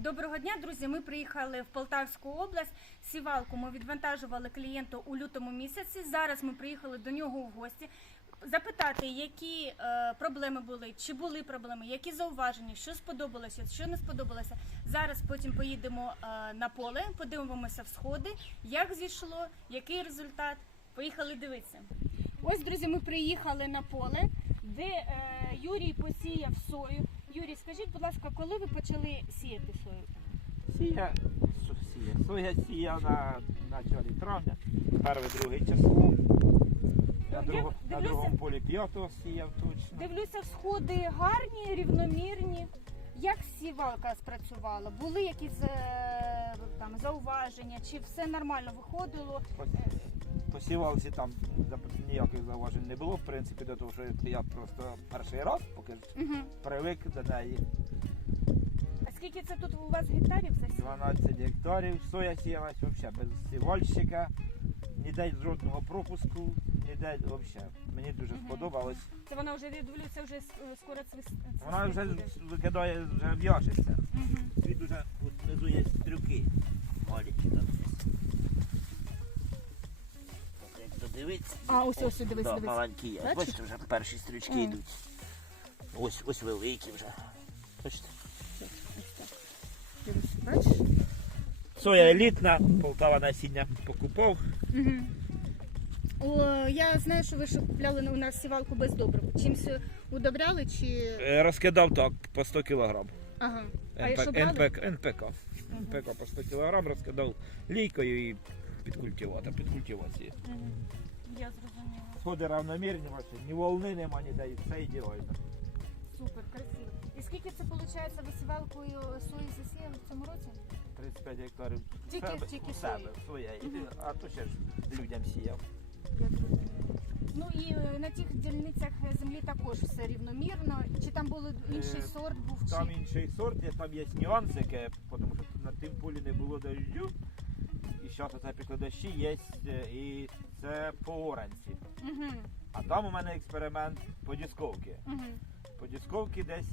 Доброго дня, друзі. Ми приїхали в Полтавську область. Сівалку ми відвантажували клієнту у лютому місяці. Зараз ми приїхали до нього в гості. Запитати, які е, проблеми були, чи були проблеми, які зауваження, що сподобалося, що не сподобалося. Зараз потім поїдемо е, на поле, подивимося всходи, як зійшло, який результат. Поїхали дивитися. Ось, друзі, ми приїхали на поле, де е, Юрій посіяв сою. Юрій, скажіть, будь ласка, коли ви почали сіяти сою? Сія, що сія? Соя сія на началі травня, перше друге число. На, друго, на другому полі п'ятого сіяв точно. Дивлюся, всходи гарні, рівномірні. Як сівалка спрацювала? Були якісь е, там зауваження, чи все нормально виходило? По, по сівалці там ніяких зауважень не було, в принципі, до того, що я просто перший раз поки Угу. привик до неї. А скільки це тут у вас гектарів засіло? 12 гектарів, соя сіялась взагалі без сівальщика, ніде жодного пропуску, ніде взагалі. Мені дуже Мгм. сподобалось. Це вона вже дивлюся, вже е, скоро цвіс. Вона вже викидає, вже в'яжеться. Мгм. Тут уже внизу є стрюки. Маленькі там От А, ось ось дивись, да, дивись. маленькі є. Бачиш? Бачите, вже перші стрючки Мгм. йдуть. Ось, ось великі вже. Бачите? Дивись, бачиш? Соя елітна, Полтава насіння покупав. Угу. О, я знаю, що ви ж купляли у нас сівалку без добрив. Чимсь удобряли чи. Е, Розкидав так по 100 кг. Ага. А що брали? НПК, НПК. НПК по 100 кг розкидав лійкою і під культиватор, під культивацією. Я зрозуміла. Сходи равномірні, бачите, ні волни нема, ніде, і все ідеально. Супер, красиво. І скільки це виходить висівалкою сої засіяли в цьому році? 35 гектарів Тільки- себе, тільки у себе. І- Мгм. А то ще ж людям сіяв. Я зрозуміла. Ну і е, на тих дільницях землі також все рівномірно. Чи там був інший Е, сорт був? Там чи... інший сорт, є, там є нюансики, тому що на тим полі не було дощу. Зараз оце після дощі є, е, і це по оранці. Угу. А там у мене експеримент по дісковці. Угу. По дісковці десь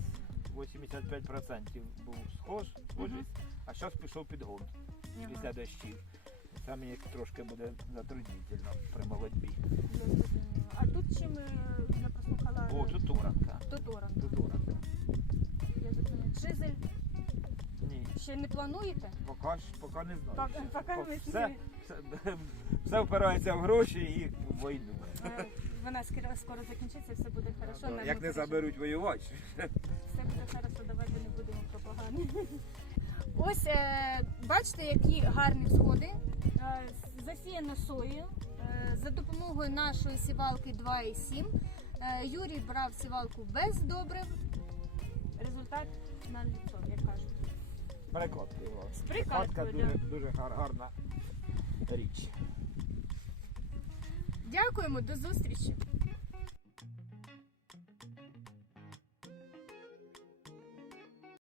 85% був схож, схожість, а зараз пішов підгон після дощів. Це мені трошки буде затруднительно при молодьбі. А тут чим е, я прослухала? О, тут уранка. Тут оран. Тут уранка. Я зрозуміла. Жизель Ні, ще не плануєте? поки, ж- поки не знаю. Поки- ще. поки По- не все, все, все впирається в гроші і в війну. Е, Вона скоро, скоро закінчиться, все буде хорошо. Нам Як не заберуть воювати. Все буде хорошо, давайте не будемо про погане. Ось е, бачите, які гарні сходи. Е, засіяно сою е, за допомогою нашої сівалки 2,7. Е, Юрій брав сівалку без добрив. Результат на літо, як кажуть. Перекладки. його. З прикладкою, дуже, дуже гар- гарна річ. Дякуємо, до зустрічі!